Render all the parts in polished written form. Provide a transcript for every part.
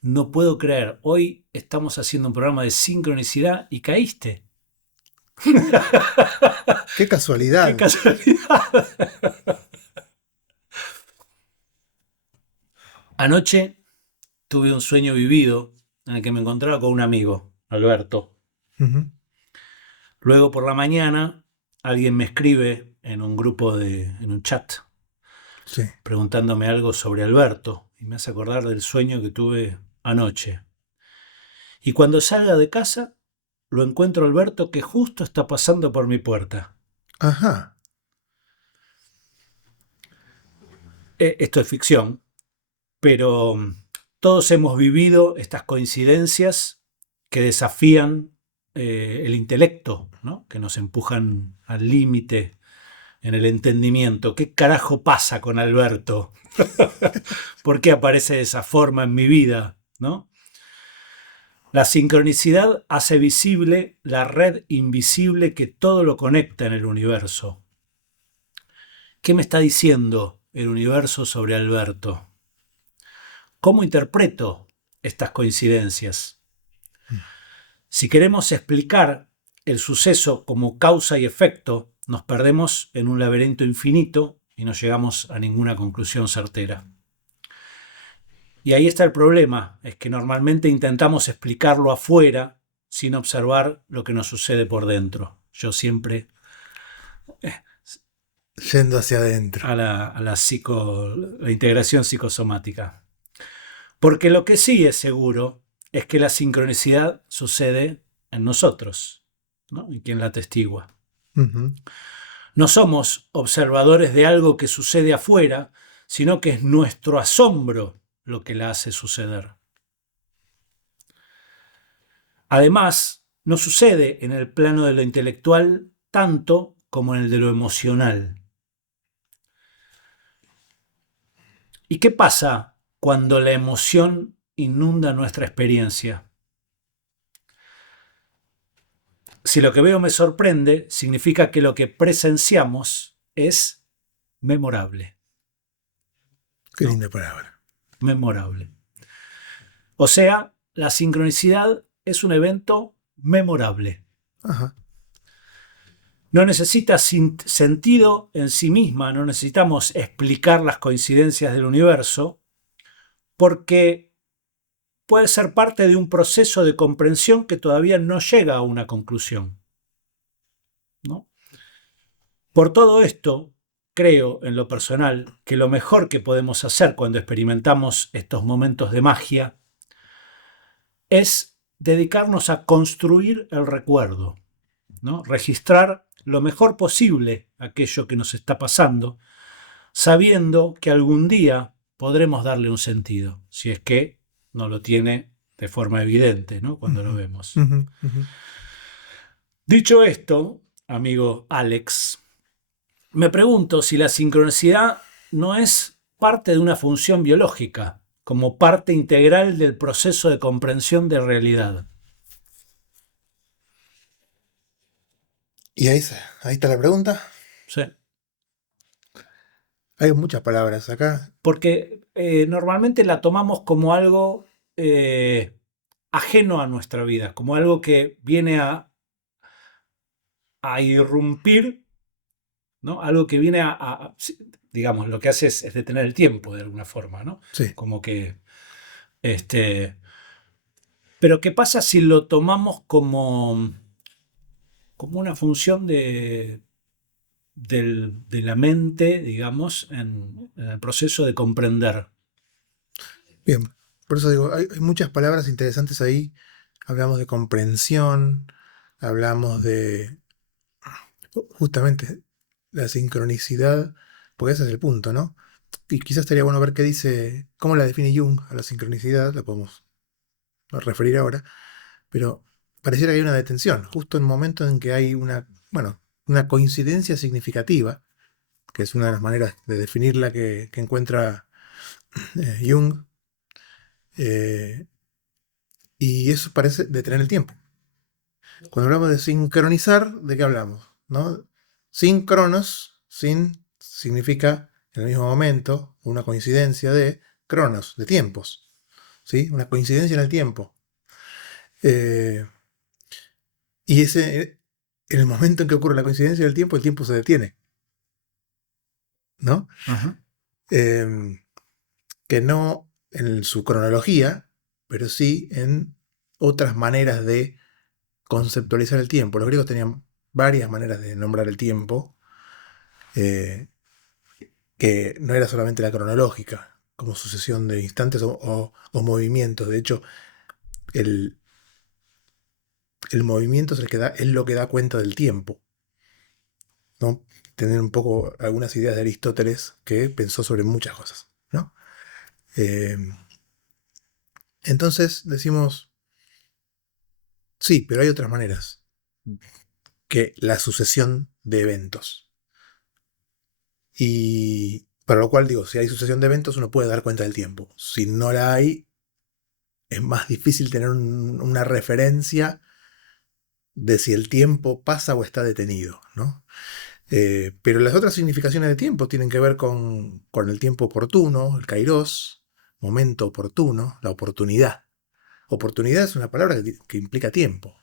No puedo creer, hoy estamos haciendo un programa de sincronicidad y caíste. ¡Qué ¡Qué casualidad! casualidad! Anoche tuve un sueño vivido en el que me encontraba con un amigo, Alberto. Ujú. Luego por la mañana alguien me escribe en un en un chat, Sí. preguntándome algo sobre Alberto y me hace acordar del sueño que tuve anoche. Y cuando salga de casa, lo encuentro a Alberto que justo está pasando por mi puerta. Ajá. Esto es ficción, pero todos hemos vivido estas coincidencias que desafían el intelecto, ¿no? Que nos empujan al límite en el entendimiento. ¿Qué carajo pasa con Alberto? ¿Por qué aparece de esa forma en mi vida? ¿No? La sincronicidad hace visible la red invisible que todo lo conecta en el universo. ¿Qué me está diciendo el universo sobre Alberto? ¿Cómo interpreto estas coincidencias? Si queremos explicar el suceso como causa y efecto, nos perdemos en un laberinto infinito y no llegamos a ninguna conclusión certera. Y ahí está el problema, es que normalmente intentamos explicarlo afuera sin observar lo que nos sucede por dentro. Yo siempre Yendo hacia adentro. la integración psicosomática. Porque lo que sí es seguro es que la sincronicidad sucede en nosotros, ¿no? Y quien la atestigua. Ujú. No somos observadores de algo que sucede afuera, sino que es nuestro asombro lo que la hace suceder. Además, no sucede en el plano de lo intelectual tanto como en el de lo emocional. ¿Y qué pasa cuando la emoción inunda nuestra experiencia? Si lo que veo me sorprende, significa que lo que presenciamos es memorable, Qué ¿no? linda palabra. Memorable. O sea, la sincronicidad es un evento memorable. Ajá. No necesita sentido en sí misma, no necesitamos explicar las coincidencias del universo, porque puede ser parte de un proceso de comprensión que todavía no llega a una conclusión, ¿no? Por todo esto, creo en lo personal que lo mejor que podemos hacer cuando experimentamos estos momentos de magia es dedicarnos a construir el recuerdo, ¿no? Registrar lo mejor posible aquello que nos está pasando, sabiendo que algún día podremos darle un sentido, si es que no lo tiene de forma evidente, ¿no? Cuando lo Ujú. vemos. Ujú. Ujú. Dicho esto, amigo Alex, me pregunto si la sincronicidad no es parte de una función biológica, como parte integral del proceso de comprensión de realidad. Y ahí está la pregunta. ¿Sí? Hay muchas palabras acá. Porque normalmente la tomamos como algo ajeno a nuestra vida, como algo que viene a irrumpir, ¿no? Algo que viene digamos, lo que hace es detener el tiempo de alguna forma, ¿no? Sí. Como que, este, pero ¿qué pasa si lo tomamos como una función de la mente, digamos, en el proceso de comprender? Bien. Por eso digo, hay muchas palabras interesantes ahí. Hablamos de comprensión, hablamos de justamente la sincronicidad, porque ese es el punto, ¿no? Y quizás estaría bueno ver qué dice, cómo la define Jung a la sincronicidad, la podemos referir ahora, pero pareciera que hay una detención, justo en el momento en que hay bueno, una coincidencia significativa, que es una de las maneras de definirla que encuentra Jung, eh, y eso parece detener el tiempo. Cuando hablamos de sincronizar, ¿de qué hablamos? ¿No? Síncronos, sin significa en el mismo momento, una coincidencia de cronos, de tiempos. ¿sí? Una coincidencia en el tiempo. Eh, y en el momento en que ocurre la coincidencia del tiempo, el tiempo se detiene, ¿no? Ajá. Eh, que no en su cronología, pero sí en otras maneras de conceptualizar el tiempo. Los griegos tenían varias maneras de nombrar el tiempo, eh, que no era solamente la cronológica, como sucesión de instantes o movimientos. De hecho, el, el movimiento es lo que da cuenta del tiempo, ¿no? Tener un poco algunas ideas de Aristóteles que pensó sobre muchas cosas, ¿no? Eh, entonces decimos, sí, pero hay otras maneras que la sucesión de eventos. Y para lo cual digo, si hay sucesión de eventos, uno puede dar cuenta del tiempo. Si no la hay, es más difícil tener una referencia de si el tiempo pasa o está detenido, ¿no? Pero las otras significaciones de tiempo tienen que ver con el tiempo oportuno, el kairos, momento oportuno, la oportunidad. Oportunidad es una palabra que implica tiempo,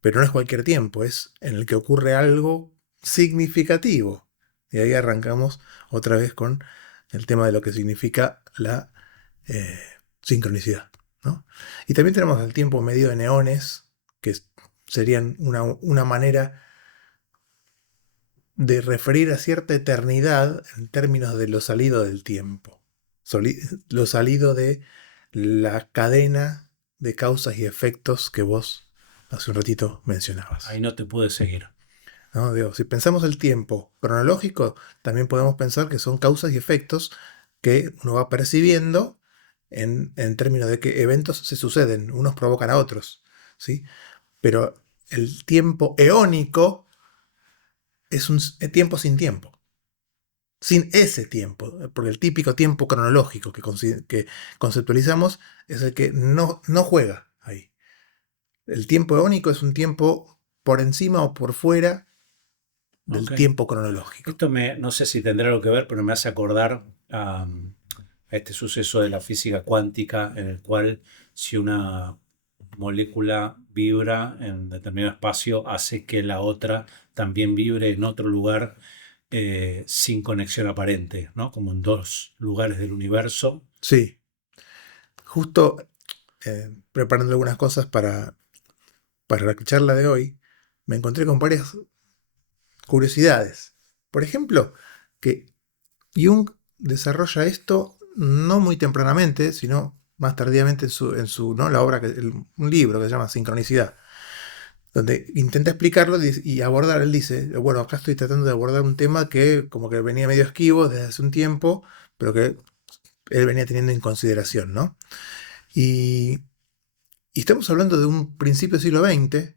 pero no es cualquier tiempo, es en el que ocurre algo significativo. Y ahí arrancamos otra vez con el tema de lo que significa la eh, sincronicidad, ¿no? Y también tenemos el tiempo medido de neones, que serían una manera de referir a cierta eternidad en términos de lo salido del tiempo, lo salido de la cadena de causas y efectos que vos hace un ratito mencionabas. Ahí no te pude seguir. ¿No? Digo, si pensamos el tiempo cronológico, también podemos pensar que son causas y efectos que uno va percibiendo en términos de que eventos se suceden, unos provocan a otros, ¿sí? Pero el tiempo eónico es un tiempo sin tiempo, sin ese tiempo, porque el típico tiempo cronológico que conceptualizamos es el que no juega ahí. El tiempo eónico es un tiempo por encima o por fuera del Ok. tiempo cronológico. No sé si tendrá algo que ver, pero me hace acordar a este suceso de la física cuántica en el cual si una molécula vibra en determinado espacio hace que la otra también vibre en otro lugar sin conexión aparente, ¿no? Como en dos lugares del universo. Sí, justo preparando algunas cosas para la charla de hoy, me encontré con varias curiosidades. Por ejemplo, que Jung desarrolla esto no muy tempranamente, sino más tardíamente ¿no? La obra, un libro que se llama Sincronicidad, donde intenta explicarlo y abordar, él dice, bueno, acá estoy tratando de abordar un tema que como que venía medio esquivo desde hace un tiempo, pero que él venía teniendo en consideración, ¿no? Y, y estamos hablando de un principio del siglo XX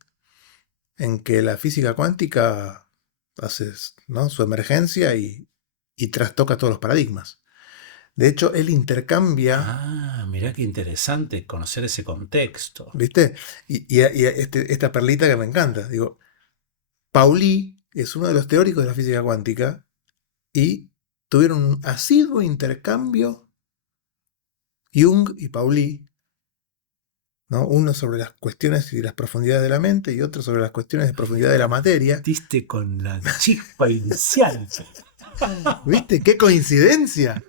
en que la física cuántica hace, ¿no? Su emergencia y trastoca todos los paradigmas. De hecho, él intercambia, Ah, mirá qué interesante conocer ese contexto. ¿viste? Esta perlita que me encanta. Digo, Pauli es uno de los teóricos de la física cuántica y tuvieron un asiduo intercambio Jung y Pauli, ¿no? Uno sobre las cuestiones y las profundidades de la mente y otro sobre las cuestiones de profundidad de la materia. Diste con la chispa inicial. ¿Viste? ¡Qué coincidencia!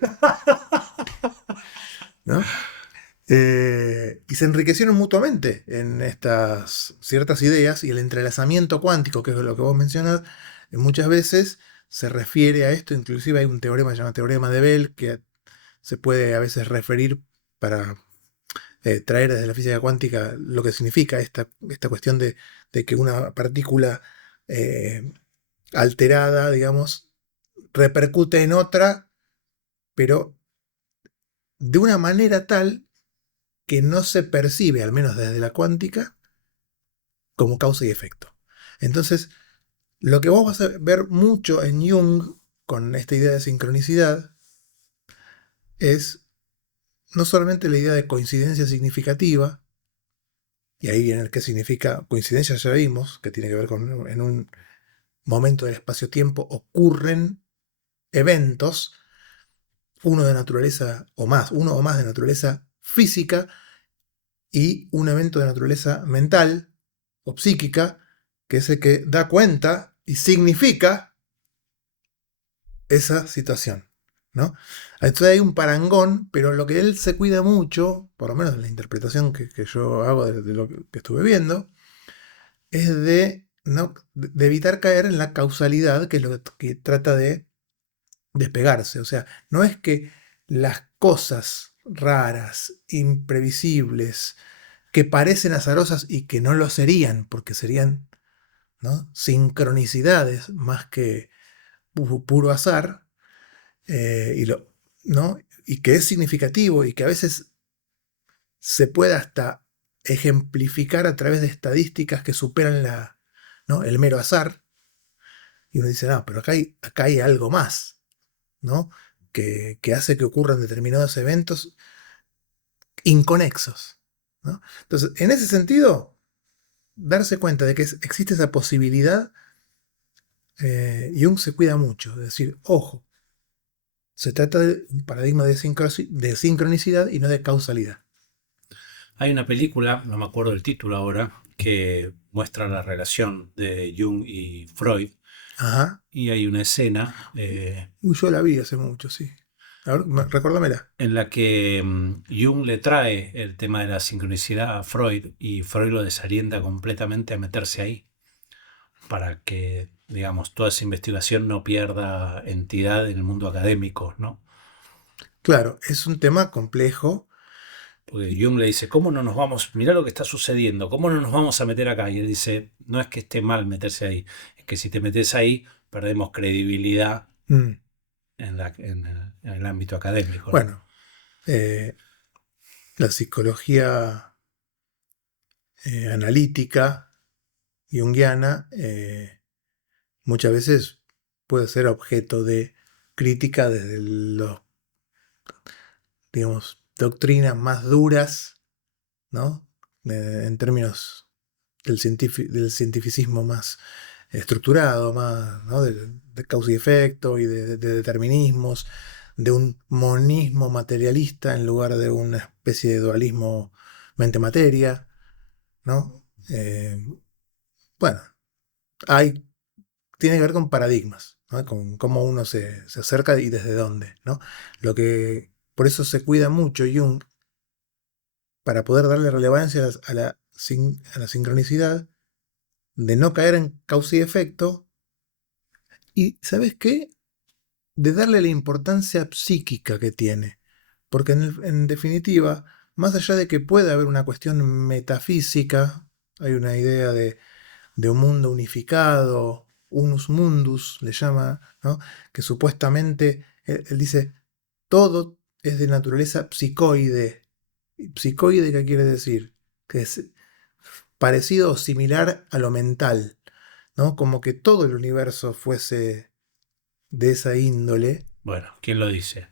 ¿No? Y se enriquecieron mutuamente en estas ciertas ideas y el entrelazamiento cuántico, que es lo que vos mencionás, muchas veces se refiere a esto, inclusive hay un teorema llamado teorema de Bell que se puede a veces referir para traer desde la física cuántica lo que significa esta cuestión de que una partícula eh, alterada, digamos, repercute en otra, pero de una manera tal que no se percibe, al menos desde la cuántica, como causa y efecto. Entonces, lo que vos vas a ver mucho en Jung con esta idea de sincronicidad es no solamente la idea de coincidencia significativa, y ahí viene el que significa coincidencia, ya vimos, que tiene que ver con en un momento del espacio-tiempo ocurren eventos, uno o más de naturaleza física y un evento de naturaleza mental o psíquica, que es el que da cuenta y significa esa situación, ¿no? Entonces hay un parangón, pero lo que él se cuida mucho, por lo menos en la interpretación que yo hago de lo que estuve viendo, es de evitar caer en la causalidad, que es lo que trata de despegarse. O sea, no es que las cosas raras, imprevisibles, que parecen azarosas y que no lo serían, porque serían, ¿no?, sincronicidades más que puro azar, y, ¿no?, y que es significativo y que a veces se puede hasta ejemplificar a través de estadísticas que superan ¿no?, el mero azar. Y uno dice, no, pero acá hay algo más, ¿no?, que hace que ocurran determinados eventos inconexos, ¿no? Entonces, en ese sentido, darse cuenta de que existe esa posibilidad, Jung se cuida mucho, de decir, ojo, se trata de un paradigma de sincronicidad y no de causalidad. Hay una película, no me acuerdo el título ahora, que muestra la relación de Jung y Freud. Ajá. Y hay una escena Yo la vi hace mucho, sí. A ver, recuérdamela. en la que Jung le trae el tema de la sincronicidad a Freud y Freud lo desalienta completamente a meterse ahí para que, digamos, toda esa investigación no pierda entidad en el mundo académico, ¿no? Claro, es un tema complejo. Porque Jung le dice, ¿cómo no nos vamos? Mirá lo que está sucediendo, ¿cómo no nos vamos a meter acá? Y él dice, no es que esté mal meterse ahí, es que si te metes ahí, perdemos credibilidad Mm. en el ámbito académico, ¿no? Bueno, la psicología analítica junguiana muchas veces puede ser objeto de crítica desde los, digamos, doctrinas más duras, ¿no? En términos del cientificismo más estructurado, más, ¿no?, de causa y efecto y de determinismos, de un monismo materialista en lugar de una especie de dualismo mente-materia, ¿no? Bueno, tiene que ver con paradigmas, ¿no?, con cómo uno se acerca y desde dónde, ¿no? Por eso se cuida mucho Jung para poder darle relevancia a la sincronicidad, de no caer en causa y efecto, y ¿sabes qué? De darle la importancia psíquica que tiene. Porque en definitiva, más allá de que pueda haber una cuestión metafísica, hay una idea de un mundo unificado, unus mundus, le llama, ¿no?, que supuestamente, él dice, todo es de naturaleza psicoide. ¿Psicoide qué quiere decir? Que es parecido o similar a lo mental, ¿no? Como que todo el universo fuese de esa índole. Bueno, ¿quién lo dice?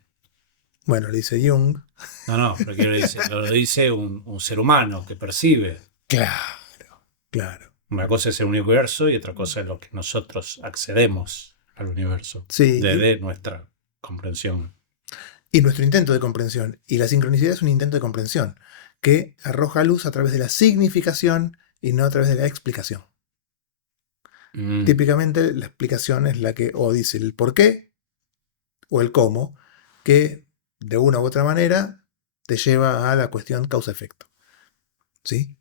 Bueno, le dice Jung. No, pero ¿quién lo dice? Lo dice un ser humano que percibe. Claro, claro. Una cosa es el universo y otra cosa es lo que nosotros accedemos al universo Sí, desde nuestra comprensión. y nuestro intento de comprensión. Y la sincronicidad es un intento de comprensión que arroja luz a través de la significación y no a través de la explicación. Mm, Típicamente la explicación es la que o dice el por qué o el cómo, que de una u otra manera te lleva a la cuestión causa-efecto. ¿Sí?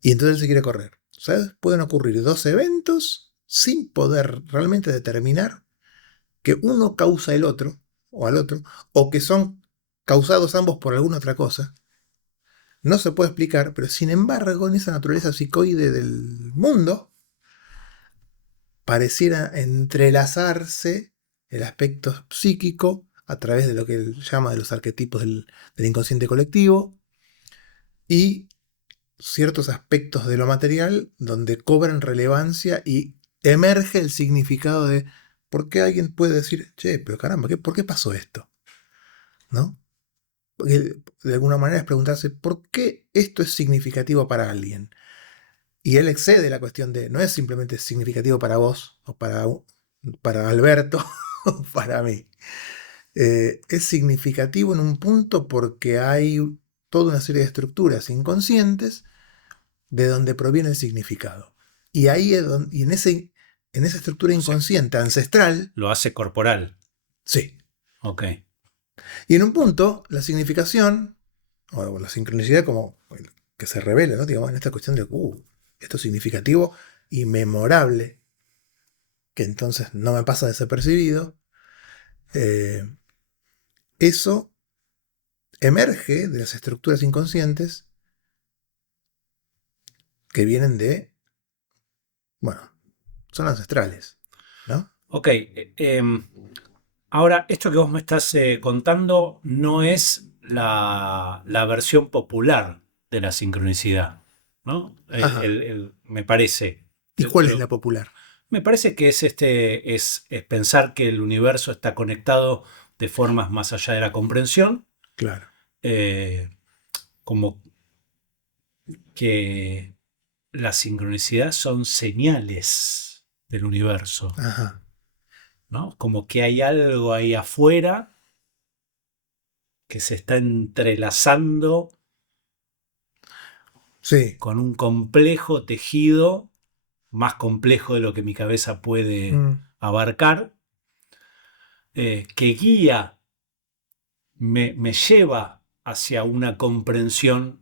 Y entonces él se quiere correr. ¿Sabes? Pueden ocurrir dos eventos sin poder realmente determinar que uno causa el otro, o al otro, o que son causados ambos por alguna otra cosa. No se puede explicar, pero sin embargo, en esa naturaleza psicoide del mundo, pareciera entrelazarse el aspecto psíquico a través de lo que él llama de los arquetipos del inconsciente colectivo y ciertos aspectos de lo material donde cobran relevancia y emerge el significado de por qué alguien puede decir, che, pero caramba, ¿por qué pasó esto? ¿No? Porque de alguna manera es preguntarse por qué esto es significativo para alguien. Y él excede la cuestión de, no es simplemente significativo para vos, o para Alberto, para mí. Es significativo en un punto porque hay toda una serie de estructuras inconscientes de donde proviene el significado. Y ahí es donde, en esa estructura inconsciente ancestral, Lo hace corporal. sí. Ok. Y en un punto, la significación, o la sincronicidad como que se revela, ¿no? Digamos, en esta cuestión de, esto es significativo y memorable, que entonces no me pasa desapercibido, eh, eso emerge de las estructuras inconscientes que vienen de, bueno, son ancestrales, ¿no? Ok. Ahora, esto que vos me estás contando no es la versión popular de la sincronicidad, ¿no? Ajá. Me parece. ¿Y cuál es la popular? Me parece que es pensar que el universo está conectado de formas más allá de la comprensión, Claro. eh, como que la sincronicidad son señales del universo, Ajá. ¿no? Como que hay algo ahí afuera que se está entrelazando Sí. con un complejo tejido, más complejo de lo que mi cabeza puede Mm. abarcar, que guía, me lleva hacia una comprensión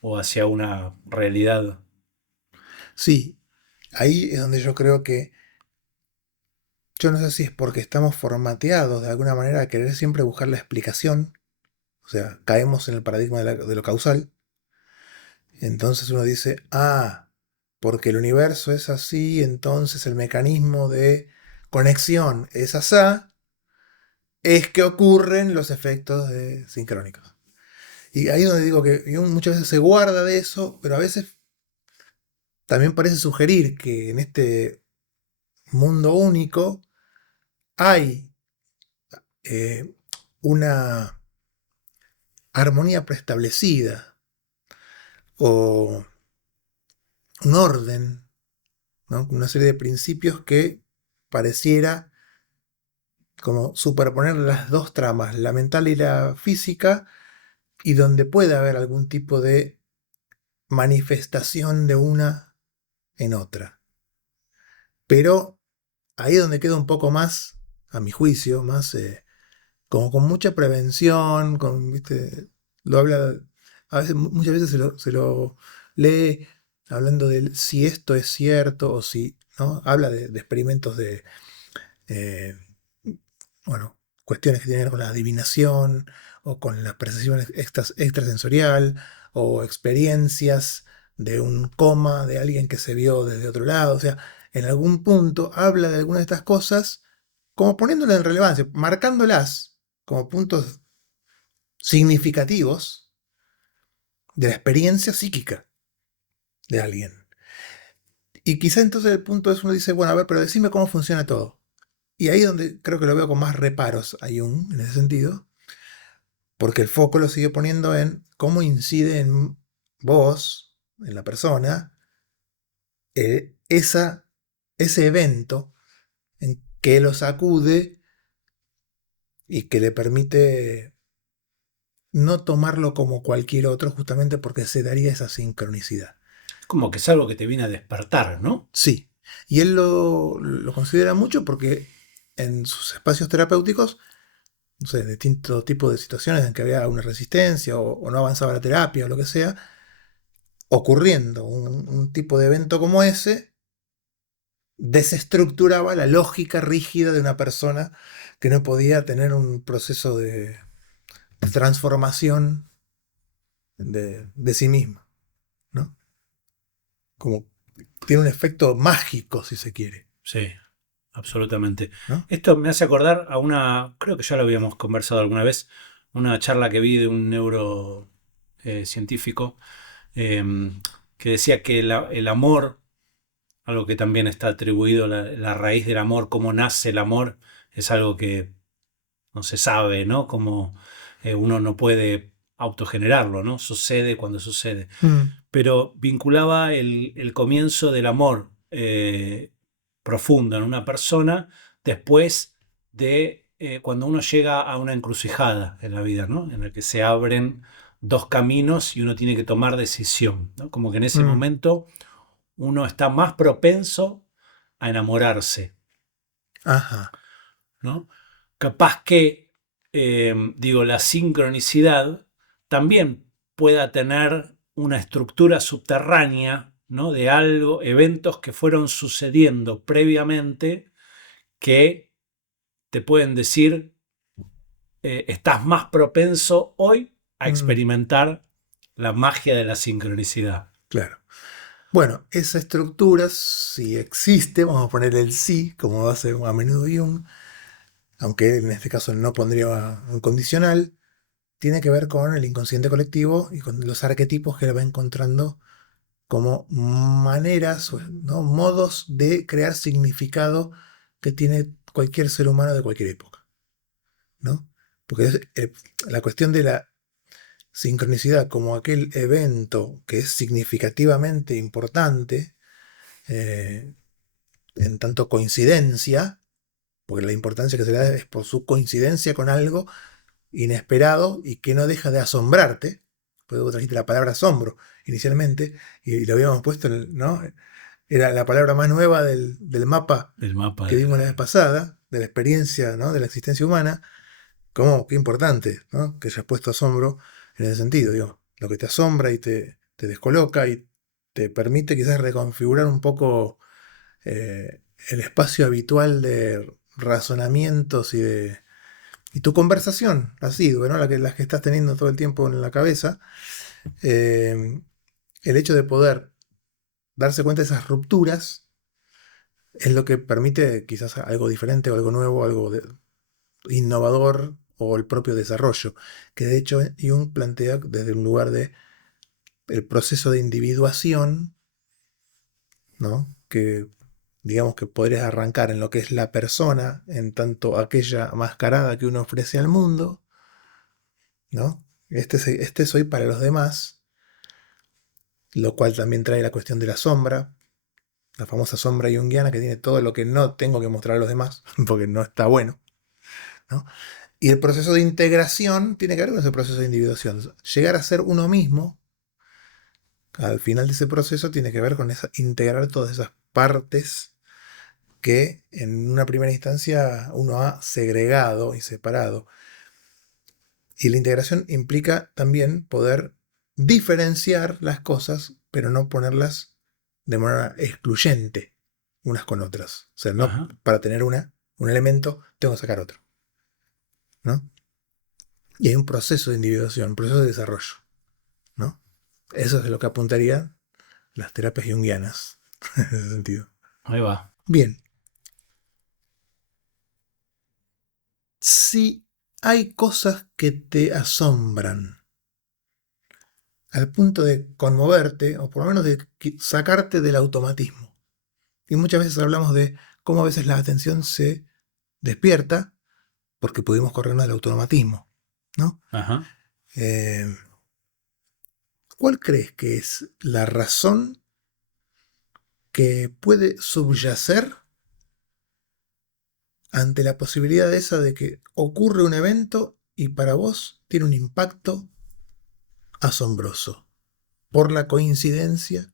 o hacia una realidad. Sí. Ahí es donde yo creo que, yo no sé si es porque estamos formateados de alguna manera a querer siempre buscar la explicación, o sea, caemos en el paradigma de lo causal. Entonces uno dice, porque el universo es así, entonces el mecanismo de conexión es asá, es que ocurren los efectos sincrónicos. Y ahí es donde digo que muchas veces se guarda de eso, pero a veces también parece sugerir que en este mundo único hay eh, una armonía preestablecida o un orden, ¿no? Una serie de principios que pareciera como superponer las dos tramas, la mental y la física, y donde puede haber algún tipo de manifestación de una en otra. Pero ahí es donde queda un poco más, a mi juicio, más como con mucha prevención, ¿viste? Lo habla, a veces, muchas veces se lo lee hablando de si esto es cierto o si, ¿no? Habla de experimentos de, eh, bueno, cuestiones que tienen que ver con la adivinación o con la percepción extrasensorial o experiencias de un coma de alguien que se vio desde otro lado. O sea, en algún punto habla de alguna de estas cosas como poniéndolas en relevancia, marcándolas como puntos significativos de la experiencia psíquica de alguien. Y quizá entonces el punto es uno dice, bueno, a ver, pero decime cómo funciona todo. Y ahí es donde creo que lo veo con más reparos a Jung, en ese sentido, porque el foco lo sigue poniendo en cómo incide en vos, en la persona, ese evento en que lo sacude y que le permite no tomarlo como cualquier otro justamente porque se daría esa sincronicidad. Como que es algo que te viene a despertar, ¿no? Sí, y él lo considera mucho porque en sus espacios terapéuticos, no sé, distintos tipos de situaciones en que había una resistencia o no avanzaba la terapia o lo que sea, ocurriendo un tipo de evento como ese, desestructuraba la lógica rígida de una persona que no podía tener un proceso de transformación de sí misma, ¿no? Como tiene un efecto mágico, si se quiere, Sí, absolutamente. ¿no? Esto me hace acordar a creo que ya lo habíamos conversado alguna vez, una charla que vi de un neurocientífico que decía que el amor, algo que también está atribuido, la raíz del amor, cómo nace el amor, es algo que no se sabe, ¿no? Como uno no puede autogenerarlo, ¿no? Sucede cuando sucede. Mm, Pero vinculaba el comienzo del amor profundo en una persona después de cuando uno llega a una encrucijada en la vida, ¿no? En la que se abren dos caminos y uno tiene que tomar decisión, ¿no? Como que en ese Mm, momento uno está más propenso a enamorarse, ajá. ¿no? Capaz que, digo, la sincronicidad también pueda tener una estructura subterránea, ¿no? De algo, eventos que fueron sucediendo previamente que te pueden decir, estás más propenso hoy a Mm, experimentar la magia de la sincronicidad. claro. Bueno, esa estructura, si existe, vamos a poner el sí, como hace a menudo Jung, aunque en este caso no pondría un condicional, tiene que ver con el inconsciente colectivo y con los arquetipos que él va encontrando como maneras, ¿no? Modos de crear significado que tiene cualquier ser humano de cualquier época, ¿no? Porque la cuestión de la sincronicidad como aquel evento que es significativamente importante, eh, en tanto coincidencia, porque la importancia que se le da es por su coincidencia con algo inesperado y que no deja de asombrarte. Pues vos trajiste la palabra asombro inicialmente y lo habíamos puesto, ¿no? Era la palabra más nueva del mapa El mapa que de vimos la vez pasada, de la experiencia, ¿no? De la existencia humana. Como, qué importante, ¿no? Que hayas puesto asombro en ese sentido, digo, lo que te asombra y te descoloca y te permite quizás reconfigurar un poco el espacio habitual de razonamientos y tu conversación, así, bueno, las que estás teniendo todo el tiempo en la cabeza, eh, el hecho de poder darse cuenta de esas rupturas es lo que permite quizás algo diferente o algo nuevo, innovador o el propio desarrollo, que de hecho Jung plantea desde un lugar de el proceso de individuación, ¿no? Que digamos que podrías arrancar en lo que es la persona, en tanto aquella mascarada que uno ofrece al mundo, ¿no? Este soy para los demás, lo cual también trae la cuestión de la sombra, la famosa sombra junguiana que tiene todo lo que no tengo que mostrar a los demás, porque no está bueno, ¿no? Y el proceso de integración tiene que ver con ese proceso de individuación. Llegar a ser uno mismo, al final de ese proceso, tiene que ver con integrar todas esas partes que en una primera instancia uno ha segregado y separado. Y la integración implica también poder diferenciar las cosas, pero no ponerlas de manera excluyente unas con otras. O sea, no Ajá. para tener un elemento, tengo que sacar otro, ¿no? Y hay un proceso de individuación, un proceso de desarrollo, ¿no? Eso es lo que apuntarían las terapias junguianas, en ese sentido. Ahí va. Bien, si hay cosas que te asombran, al punto de conmoverte, o por lo menos de sacarte del automatismo. Y muchas veces hablamos de cómo a veces la atención se despierta porque pudimos corrernos del automatismo, ¿no? Ajá. Eh, ¿Cuál crees que es la razón que puede subyacer ante la posibilidad esa de que ocurre un evento y para vos tiene un impacto asombroso? Por la coincidencia,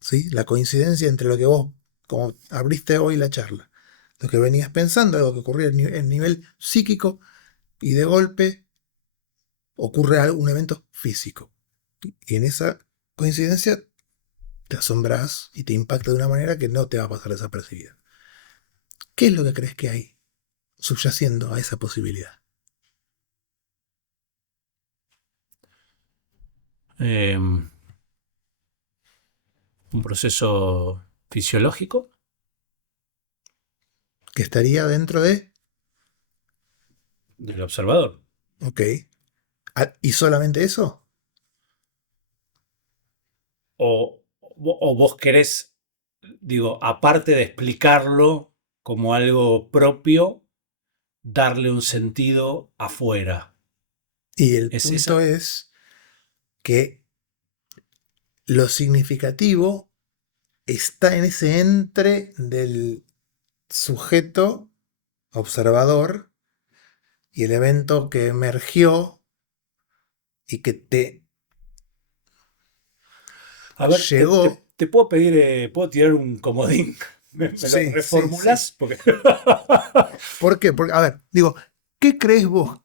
¿sí? La coincidencia entre lo que vos, como abriste hoy la charla, lo que venías pensando, algo que ocurría en nivel psíquico y de golpe ocurre un evento físico. Y en esa coincidencia te asombras y te impacta de una manera que no te va a pasar desapercibida. ¿Qué es lo que crees que hay subyaciendo a esa posibilidad? Un proceso fisiológico. Que estaría dentro de, Del observador. ok, ¿y solamente eso? O vos querés, digo, aparte de explicarlo como algo propio, darle un sentido afuera. Y el ¿Es punto esa? es que lo significativo está en ese entre del sujeto observador y el evento que emergió y que te A ver, llegó. te puedo pedir, puedo tirar un comodín. Me lo Sí, sí, sí. reformulás? Porque ¿Por qué? Porque, a ver, digo, ¿qué crees vos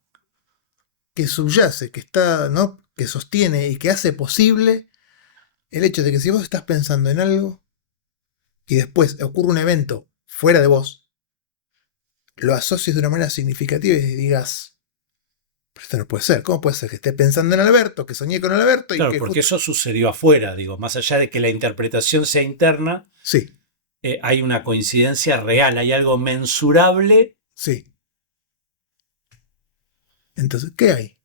que subyace, que está, ¿no? Que sostiene y que hace posible el hecho de que si vos estás pensando en algo y después ocurre un evento fuera de vos, lo asocies de una manera significativa y digas, pero esto no puede ser, ¿cómo puede ser que esté pensando en Alberto, que soñé con Alberto y claro, que porque justo... eso sucedió afuera, digo, más allá de que la interpretación sea interna, Sí, hay una coincidencia real, hay algo mensurable. sí. Entonces, ¿qué hay?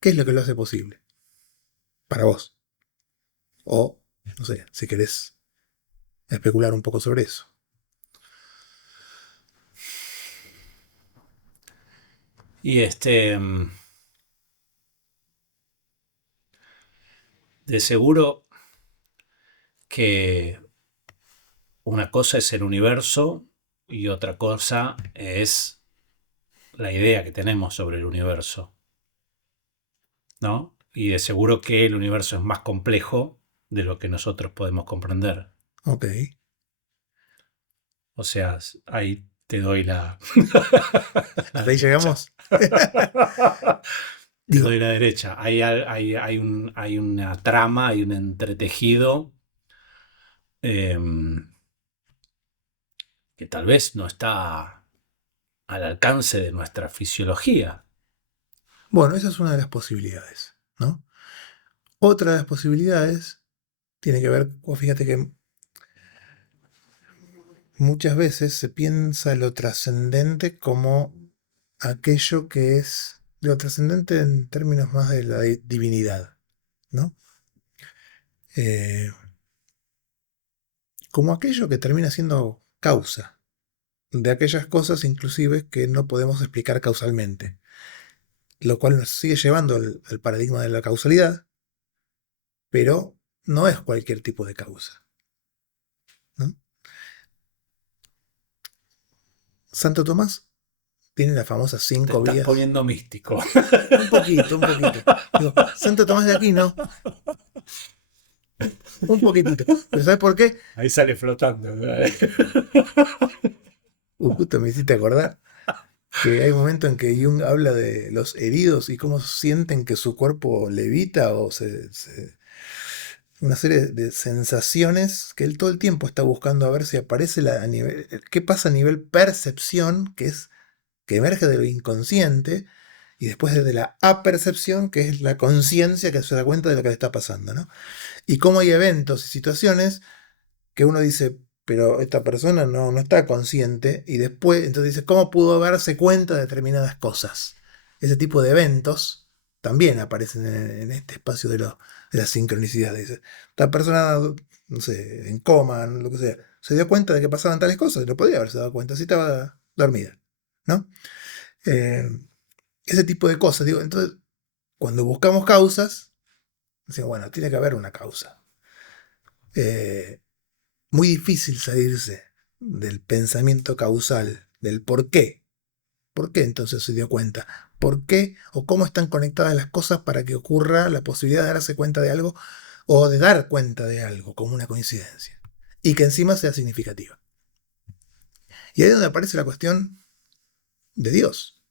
¿Qué es lo que lo hace posible para vos? O, no sé, si querés especular un poco sobre eso. Y de seguro que una cosa es el universo y otra cosa es la idea que tenemos sobre el universo, ¿no? Y de seguro que el universo es más complejo de lo que nosotros podemos comprender. Ok. O sea, ahí te doy la Hasta ahí derecha. llegamos. Te Digo, doy la derecha. Hay una trama, hay un entretejido em, que tal vez no está al alcance de nuestra fisiología. bueno, esa es una de las posibilidades, ¿no? Otra de las posibilidades tiene que ver, vos fíjate que muchas veces se piensa lo trascendente como aquello que es lo trascendente en términos más de la divinidad, ¿no? Eh, como aquello que termina siendo causa de aquellas cosas inclusive que no podemos explicar causalmente, lo cual nos sigue llevando al paradigma de la causalidad, pero no es cualquier tipo de causa, ¿no? Santo Tomás tiene las famosas Te cinco estás vías. poniendo místico. Un poquito, un poquito. Digo, Santo Tomás de Aquino, un poquitito. ¿Pero sabes por qué? Ahí sale flotando. Justo me hiciste acordar que hay un momento en que Jung habla de los heridos y cómo sienten que su cuerpo levita o una serie de sensaciones que él todo el tiempo está buscando a ver si aparece a nivel, qué pasa a nivel percepción, que es que emerge de lo inconsciente, y después desde la apercepción, que es la conciencia que se da cuenta de lo que le está pasando, ¿no? Y cómo hay eventos y situaciones que uno dice, pero esta persona no está consciente, y después, entonces dice, ¿cómo pudo darse cuenta de determinadas cosas? Ese tipo de eventos también aparecen en este espacio de las sincronicidades. Esta persona, no sé, en coma, lo que sea, se dio cuenta de que pasaban tales cosas, no podía haberse dado cuenta, si estaba dormida, ¿no? Eh, ese tipo de cosas, digo, entonces, cuando buscamos causas, decimos, bueno, tiene que haber una causa. Eh, Muy difícil salirse del pensamiento causal, del por qué. ¿Por qué entonces se dio cuenta? ¿Por qué o cómo están conectadas las cosas para que ocurra la posibilidad de darse cuenta de algo o de dar cuenta de algo como una coincidencia? Y que encima sea significativa. Y ahí es donde aparece la cuestión de Dios.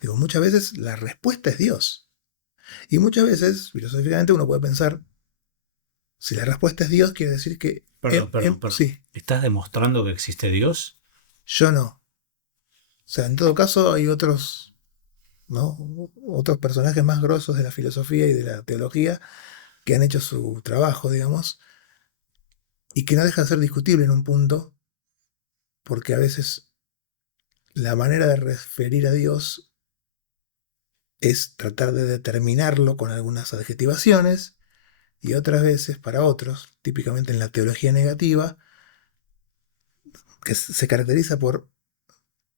Digo, muchas veces la respuesta es Dios. Y muchas veces, filosóficamente, uno puede pensar, si la respuesta es Dios, quiere decir que, Perdón. sí, ¿Estás demostrando que existe Dios? yo no. O sea, en todo caso hay otros, ¿no? Otros personajes más grosos de la filosofía y de la teología que han hecho su trabajo, digamos, y que no deja de ser discutible en un punto, porque a veces la manera de referir a Dios es tratar de determinarlo con algunas adjetivaciones, y otras veces, para otros, típicamente en la teología negativa, que se caracteriza por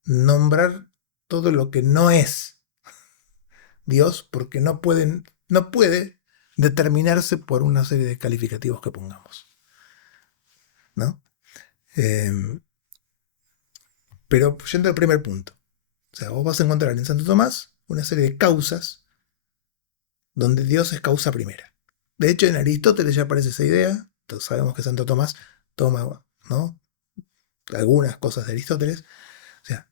nombrar todo lo que no es Dios, porque no puede determinarse por una serie de calificativos que pongamos, ¿no? Eh, pero yendo al primer punto, o sea, vos vas a encontrar en Santo Tomás una serie de causas donde Dios es causa primera. De hecho, en Aristóteles ya aparece esa idea. Todos sabemos que Santo Tomás toma, ¿no?, algunas cosas de Aristóteles. O sea,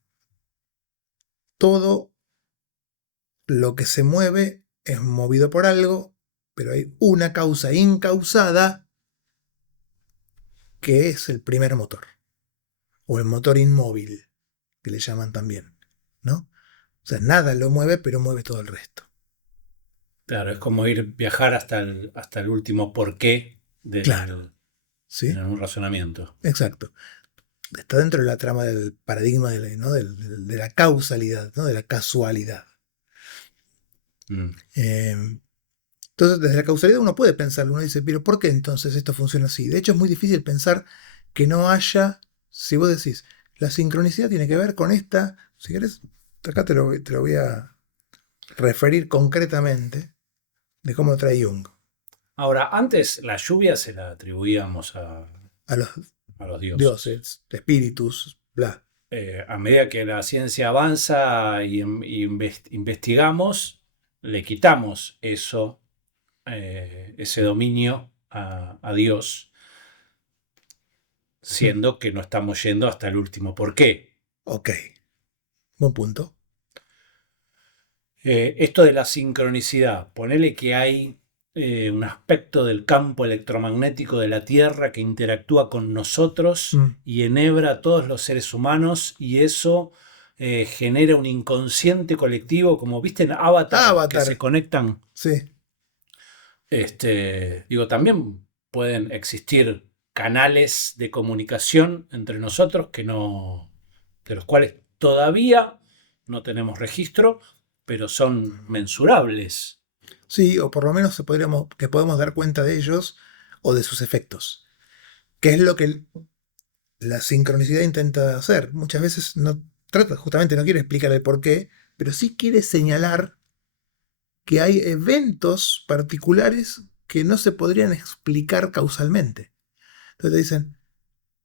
todo lo que se mueve es movido por algo, pero hay una causa incausada que es el primer motor, o el motor inmóvil, que le llaman también, ¿no? O sea, nada lo mueve, pero mueve todo el resto. Claro, es como viajar hasta el último porqué Claro, ¿sí? en un razonamiento. Exacto. Está dentro de la trama del paradigma ¿no?, de la causalidad, ¿no?, de la casualidad. Mm. Entonces, desde la causalidad uno puede pensarlo. Uno dice, pero ¿por qué entonces esto funciona así? De hecho, es muy difícil pensar que no haya, si vos decís, la sincronicidad tiene que ver con esta, si querés, acá te lo voy a referir concretamente de cómo lo trae Jung. Ahora, antes la lluvia se la atribuíamos A los a los dioses. dioses, espíritus, bla. A medida que la ciencia avanza y investigamos, le quitamos eso, ese dominio a Dios, Mm, siendo que no estamos yendo hasta el último por qué. ok, buen punto. Esto de la sincronicidad, ponele que hay un aspecto del campo electromagnético de la Tierra que interactúa con nosotros Mm. y enhebra a todos los seres humanos y eso genera un inconsciente colectivo, como viste en Avatar, que se Avatar, conectan. sí. Digo, también pueden existir canales de comunicación entre nosotros de los cuales todavía no tenemos registro, pero son mensurables. Sí, o por lo menos que podemos dar cuenta de ellos o de sus efectos. ¿Qué es lo que la sincronicidad intenta hacer? Muchas veces no trata, justamente no quiere explicar el por qué, pero sí quiere señalar que hay eventos particulares que no se podrían explicar causalmente. Entonces te dicen,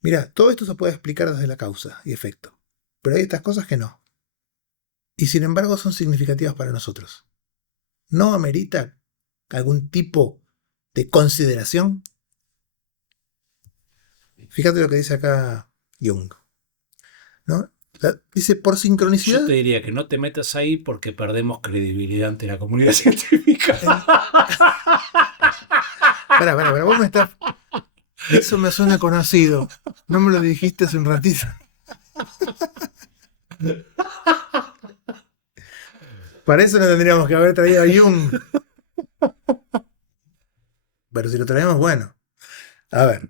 mira, todo esto se puede explicar desde la causa y efecto, pero hay estas cosas que no. Y sin embargo son significativas para nosotros. ¿No amerita algún tipo de consideración? Fíjate lo que dice acá Jung, ¿no? Dice, por Yo te sincronicidad. diría que no te metas ahí porque perdemos credibilidad ante la comunidad científica. En, para, vos me estás. Eso me suena conocido. No me lo dijiste hace un ratito. Para eso no tendríamos que haber traído a Jung. Pero si lo traemos, bueno. A ver.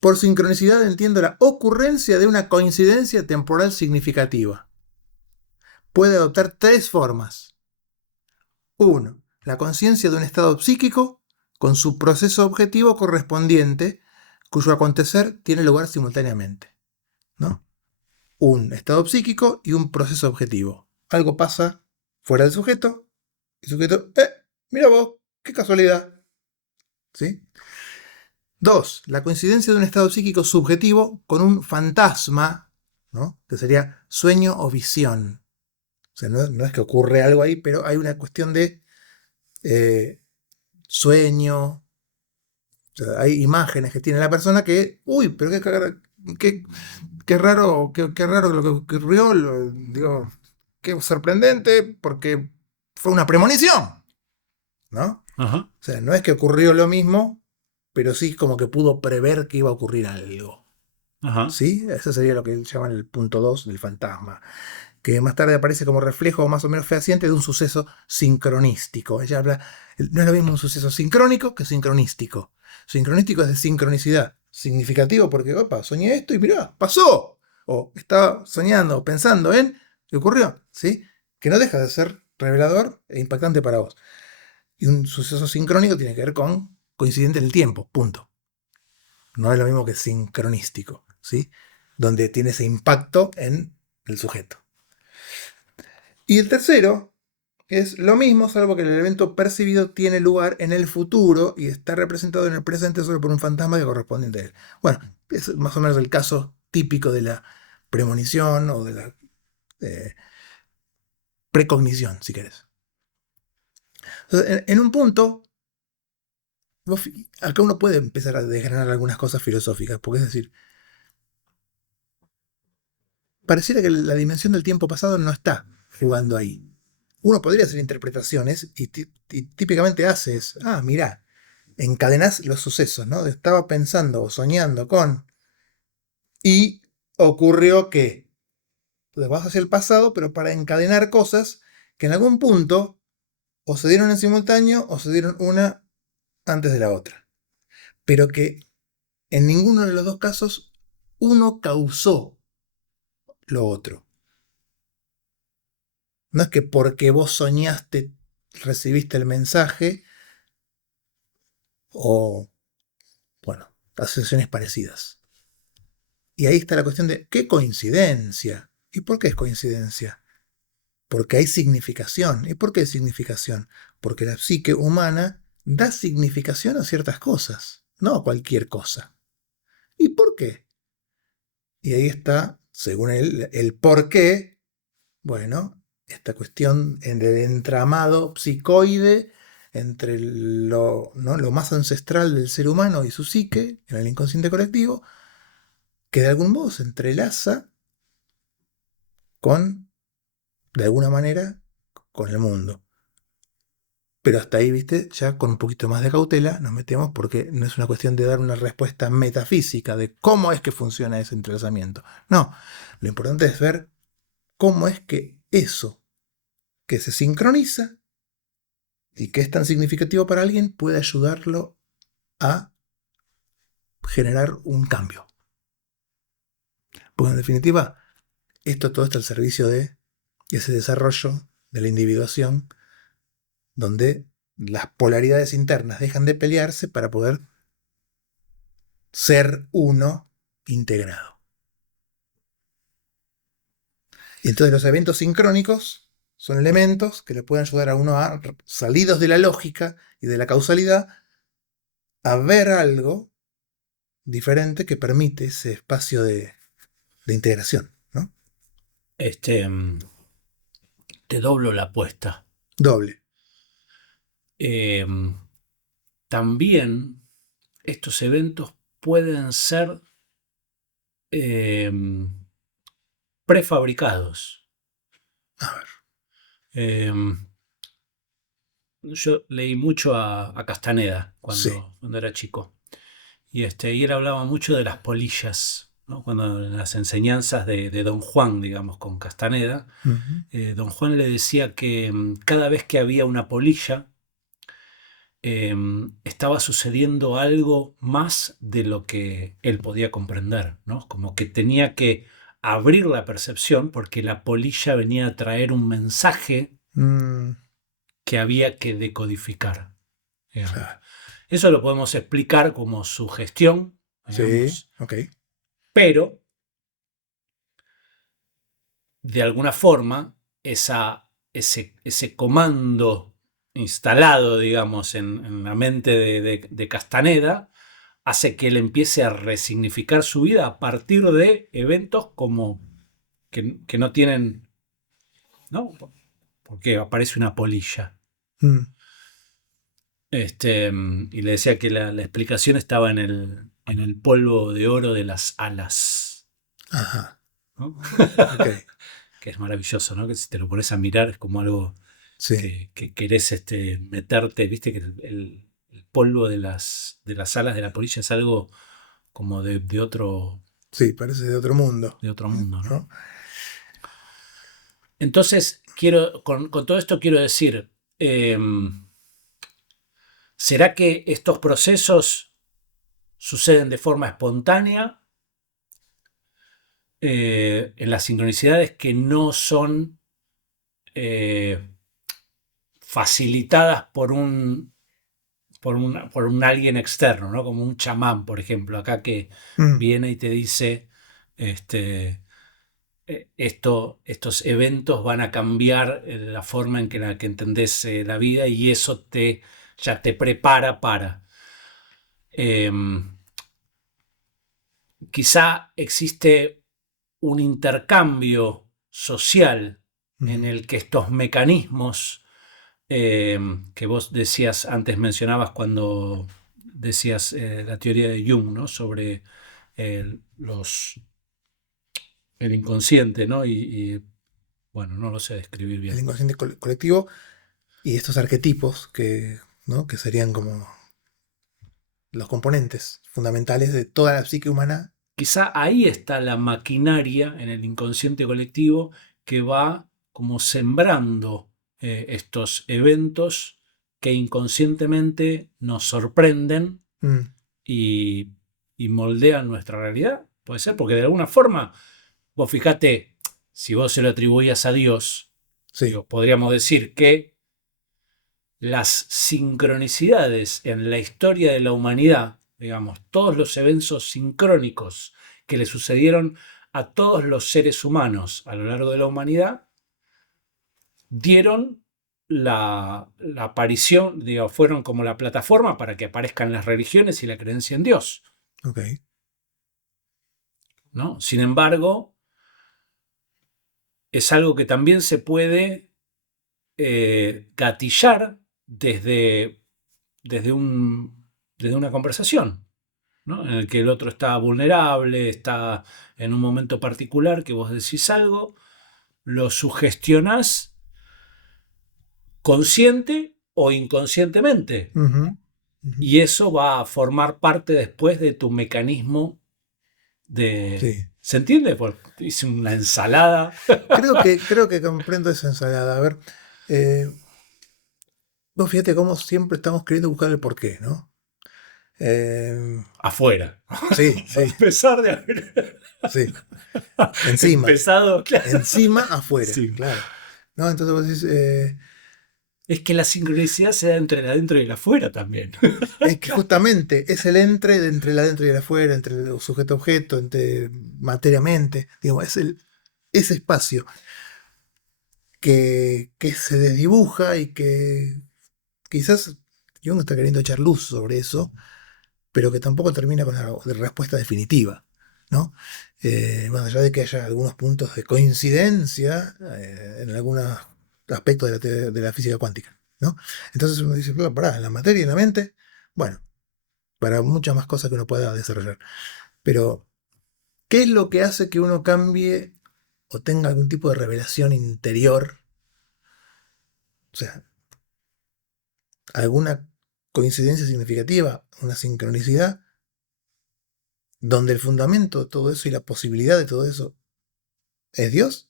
Por sincronicidad entiendo la ocurrencia de una coincidencia temporal significativa. Puede adoptar tres formas. 1. La conciencia de un estado psíquico con su proceso objetivo correspondiente, cuyo acontecer tiene lugar simultáneamente, ¿no? Un estado psíquico y un proceso objetivo. Algo pasa fuera del sujeto y el sujeto, mira vos, qué casualidad. ¿Sí? 2. La coincidencia de un estado psíquico subjetivo con un fantasma, ¿no?, que sería sueño o visión. O sea, no es que ocurre algo ahí, pero hay una cuestión de sueño. O sea, hay imágenes que tiene la persona que, uy, pero qué, qué raro, qué raro lo que ocurrió, digo, qué sorprendente, porque fue una premonición, ¿no? Ajá, O sea, no es que ocurrió lo mismo, pero sí como que pudo prever que iba a ocurrir algo. ajá. ¿Sí? Ese sería lo que llaman el punto 2 del fantasma, que más tarde aparece como reflejo más o menos fehaciente de un suceso sincronístico. Ella habla, no es lo mismo un suceso sincrónico que sincronístico. Sincronístico es de sincronicidad, significativo porque, opa, soñé esto y mirá, pasó. O estaba soñando o pensando en, ¿qué ocurrió? ¿Sí? Que no deja de ser revelador e impactante para vos. Y un suceso sincrónico tiene que ver con coincidente en el tiempo, punto. No es lo mismo que sincronístico, ¿sí? Donde tiene ese impacto en el sujeto. Y el tercero es lo mismo, salvo que el evento percibido tiene lugar en el futuro y está representado en el presente solo por un fantasma que corresponde a él. Bueno, es más o menos el caso típico de la premonición o de la eh, precognición, si querés. Entonces, en un punto, acá uno puede empezar a desgranar algunas cosas filosóficas, porque es decir, pareciera que la dimensión del tiempo pasado no está jugando ahí. Uno podría hacer interpretaciones y típicamente haces, mirá, encadenás los sucesos, ¿no? Estaba pensando o soñando con y ocurrió que. Entonces vas hacia el pasado, pero para encadenar cosas que en algún punto o se dieron en simultáneo o se dieron una antes de la otra. Pero que en ninguno de los dos casos uno causó lo otro. No es que porque vos soñaste recibiste el mensaje o, bueno, asociaciones parecidas. Y ahí está la cuestión de ¿qué coincidencia? ¿Y por qué es coincidencia? Porque hay significación. ¿Y por qué significación? Porque la psique humana da significación a ciertas cosas, no a cualquier cosa. ¿Y por qué? Y ahí está, según él, el por qué. Bueno, esta cuestión en el entramado psicoide entre ¿no? lo más ancestral del ser humano y su psique, en el inconsciente colectivo, que de algún modo se entrelaza con, de alguna manera, con el mundo. Pero hasta ahí, viste, ya con un poquito más de cautela nos metemos porque no es una cuestión de dar una respuesta metafísica de cómo es que funciona ese entrelazamiento. No, lo importante es ver cómo es que eso que se sincroniza y que es tan significativo para alguien puede ayudarlo a generar un cambio. Porque en definitiva, todo está al servicio de ese desarrollo de la individuación donde las polaridades internas dejan de pelearse para poder ser uno integrado. Y entonces los eventos sincrónicos son elementos que le pueden ayudar a uno a, salidos de la lógica y de la causalidad, a ver algo diferente que permite ese espacio de integración, ¿no? Te doblo la apuesta. Doble. También estos eventos pueden ser prefabricados. A ver. Yo leí mucho a Castaneda Sí. cuando era chico. Y él hablaba mucho de las polillas, ¿no? Cuando en las enseñanzas de Don Juan, digamos, con Castaneda, Don Juan le decía que cada vez que había una polilla, estaba sucediendo algo más de lo que él podía comprender, ¿no? Como que tenía que abrir la percepción porque la polilla venía a traer un mensaje que había que decodificar. Claro. Eso lo podemos explicar como sugestión, digamos, Sí, ok. pero de alguna forma ese comando instalado, digamos, en la mente de Castaneda hace que él empiece a resignificar su vida a partir de eventos como que no tienen, ¿no? Porque aparece una polilla. Y le decía que la explicación estaba en el polvo de oro de las alas. Ajá. ¿No? Okay. Que es maravilloso, ¿no? Que si te lo pones a mirar es como algo Sí. que querés meterte, viste que el polvo de las alas de la polilla es algo como de otro, Sí, parece de otro mundo. de otro mundo, ¿no? ¿No? Entonces, con todo esto quiero decir, ¿será que estos procesos suceden de forma espontánea en las sincronicidades que no son facilitadas por un alguien externo, ¿no? Como un chamán, por ejemplo, acá que viene y te dice, estos eventos van a cambiar la forma en la que entendés la vida y eso ya te prepara para. Quizá existe un intercambio social en el que estos mecanismos que vos decías, antes mencionabas cuando decías la teoría de Jung, ¿no? Sobre los, el inconsciente, ¿no? Bueno, no lo sé describir El bien. inconsciente colectivo y estos arquetipos ¿no? que serían como los componentes fundamentales de toda la psique humana. Quizá ahí está la maquinaria en el inconsciente colectivo que va como sembrando estos eventos que inconscientemente nos sorprenden Mm, y, y moldean nuestra realidad. Puede ser, porque de alguna forma, vos fijate, si vos se lo atribuías a Dios, sí. digo, podríamos decir que las sincronicidades en la historia de la humanidad, digamos, todos los eventos sincrónicos que le sucedieron a todos los seres humanos a lo largo de la humanidad, dieron la aparición, digo, fueron como la plataforma para que aparezcan las religiones y la creencia en Dios, Ok. ¿no? Sin embargo, es algo que también se puede gatillar desde, desde una conversación, ¿no? En el que el otro está vulnerable, está en un momento particular que vos decís algo, lo sugestionás consciente o inconscientemente. Ujú, ujú. Y eso va a formar parte después de tu mecanismo de... Sí. ¿Se entiende? Porque hice una ensalada Creo que comprendo esa ensalada. A ver, eh, vos fíjate cómo siempre estamos queriendo buscar el porqué, ¿no? Eh, afuera. sí, A sí, pesar de haber sí. Encima. empezado, claro. Encima, afuera, Sí. claro. ¿No? Entonces vos decís, Es que la sincronicidad se da entre el adentro y el afuera también. es que justamente es el entre el adentro y el afuera, entre el sujeto-objeto, entre materia-mente, digamos, ese espacio que se desdibuja y que quizás Jung está queriendo echar luz sobre eso, pero que tampoco termina con la respuesta definitiva, ¿no? Más allá de que haya algunos puntos de coincidencia en algunos aspectos de de la física cuántica, ¿no? Entonces uno dice, "Pero pará, la materia y la mente, bueno, para muchas más cosas que uno pueda desarrollar. Pero, ¿qué es lo que hace que uno cambie o tenga algún tipo de revelación interior? O sea, alguna coincidencia significativa, una sincronicidad, donde el fundamento de todo eso y la posibilidad de todo eso es Dios,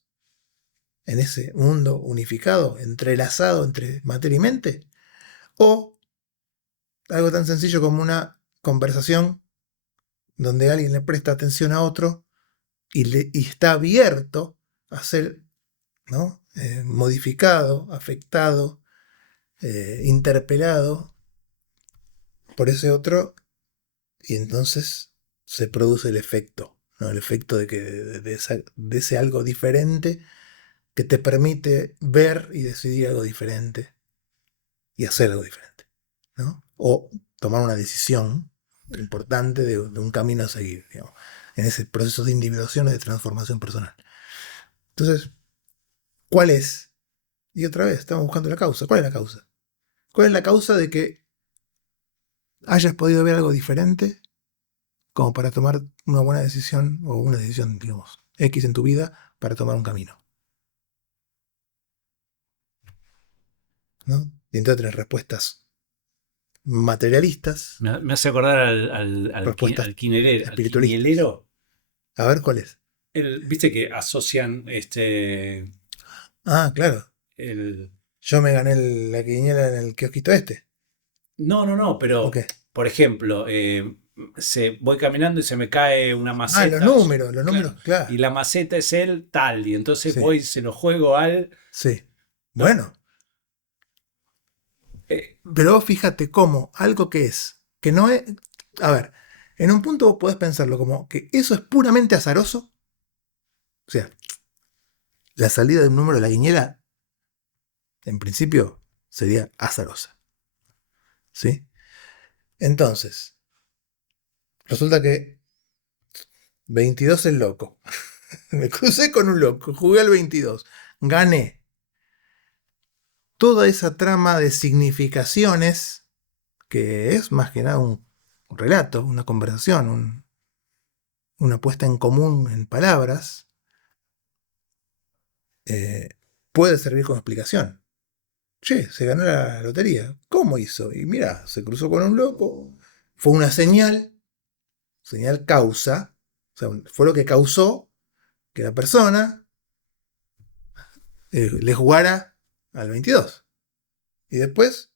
en ese mundo unificado, entrelazado entre materia y mente, o algo tan sencillo como una conversación donde alguien le presta atención a otro y está abierto a ser, ¿no? Modificado, afectado, interpelado por ese otro, y entonces se produce el efecto, ¿no? El efecto de que de ese algo diferente que te permite ver y decidir algo diferente y hacer algo diferente, ¿no? O tomar una decisión importante de un camino a seguir, digamos, en ese proceso de individuación y de transformación personal. Entonces, ¿cuál es? Y otra vez, estamos buscando la causa. ¿Cuál es la causa? ¿Cuál es la causa de que hayas podido ver algo diferente como para tomar una buena decisión o una decisión, digamos, X en tu vida para tomar un camino? ¿No? Y entonces tenés respuestas materialistas, Me hace acordar respuestas al espiritualistas. quinielero. A ver cuál es. Viste que asocian Ah, claro. el... Yo me gané la quiniela en el kiosquito este. No, no, no, ¿O pero, qué? por ejemplo, voy caminando y se me cae una Ah, maceta, los claro, números, claro. y la maceta es el tal, y entonces Sí, voy y se lo juego al, sí. ¿no? Bueno, Eh, pero vos fíjate cómo algo que es, que no es. A ver, en un punto vos podés pensarlo como que eso es puramente azaroso. O sea, la salida de un número de la quiniela, en principio, sería azarosa. ¿Sí? Entonces, resulta que 22 es loco. Me crucé con un loco, jugué al 22, gané. toda esa trama de significaciones, que es más que nada un relato, una conversación, una puesta en común en palabras, puede servir como explicación. Che, se ganó la lotería. ¿Cómo hizo? Y mira, se cruzó con un loco. Fue una señal causa. O sea, fue lo que causó que la persona le jugara al 22. Y después,